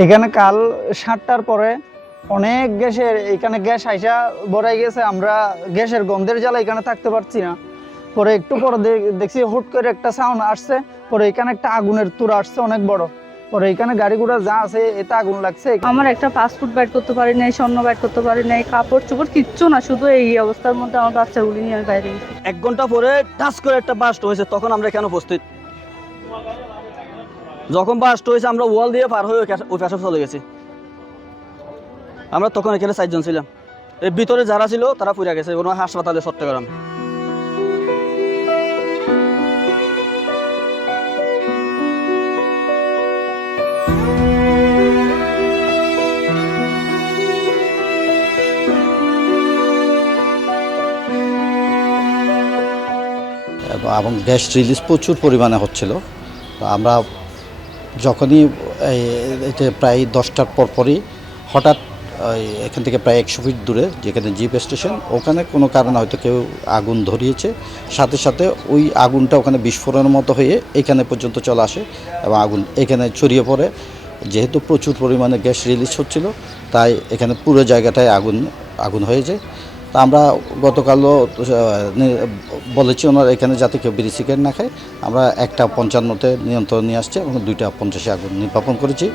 এখানে কাল 7টার পরে অনেক গ্যাসের এখানে গ্যাস আইসা ভরাই গেছে। আমরা গ্যাসের গন্ধের জ্বালা এখানে থাকতে পারছি না। পরে একটু পরে দেখছি হুট করে একটা সাউন্ড আসছে। পরে এখানে একটা আগুনের তুরা আসছে অনেক বড়। পরে এখানে গাড়ি ঘোড়া যা আছে এতে আগুন লাগছে। আমার একটা পাসপোর্ট বাইর করতে পারি নাই, স্বর্ণ বাইর করতে পারি নাই, কাপড় চোপড় কিচ্ছু না, শুধু এই অবস্থার মধ্যে আমার বাচ্চাগুলি নিয়ে আমি বাইরে গেছি। 1 ঘন্টা পরে টাচ করে একটা বাস্ট হয়েছে, তখন আমরা এখানে উপস্থিত। যখন বাস্ট হয়েছে আমরা ওয়াল দিয়ে পার হয়ে ওই পাশে চলে গেছি। আমরা তখন এখানে 4 জন ছিলাম। এর ভিতরে যারা ছিল তারা পুড়ে গেছে কোনো হাসপাতালে চট্টগ্রাম। এবং গ্যাস রিলিজ প্রচুর পরিমাণে হচ্ছিল। আমরা যখনই এটা প্রায় 10টার পরপরই হঠাৎ এখান থেকে প্রায় 100 ফিট দূরে যেখানে জিপ স্টেশন, ওখানে কোনো কারণে হয়তো কেউ আগুন ধরিয়েছে। সাথে সাথে ওই আগুনটা ওখানে বিস্ফোরণের মতো হয়ে এখানে পর্যন্ত চলে আসে এবং আগুন এখানে ছড়িয়ে পড়ে। যেহেতু প্রচুর পরিমাণে গ্যাস রিলিজ হচ্ছিল, তাই এখানে পুরো জায়গাটায় আগুন হয়ে যায়। তা আমরা গতকালও বলেছি ওনারা এখানে যাতে কেউ বিড়ি সিগারেট না খায়। আমরা 1টা 55-তে নিয়ন্ত্রণ নিয়ে আসছি এবং 2টা 50-এ আগুন নির্বাপন করেছি।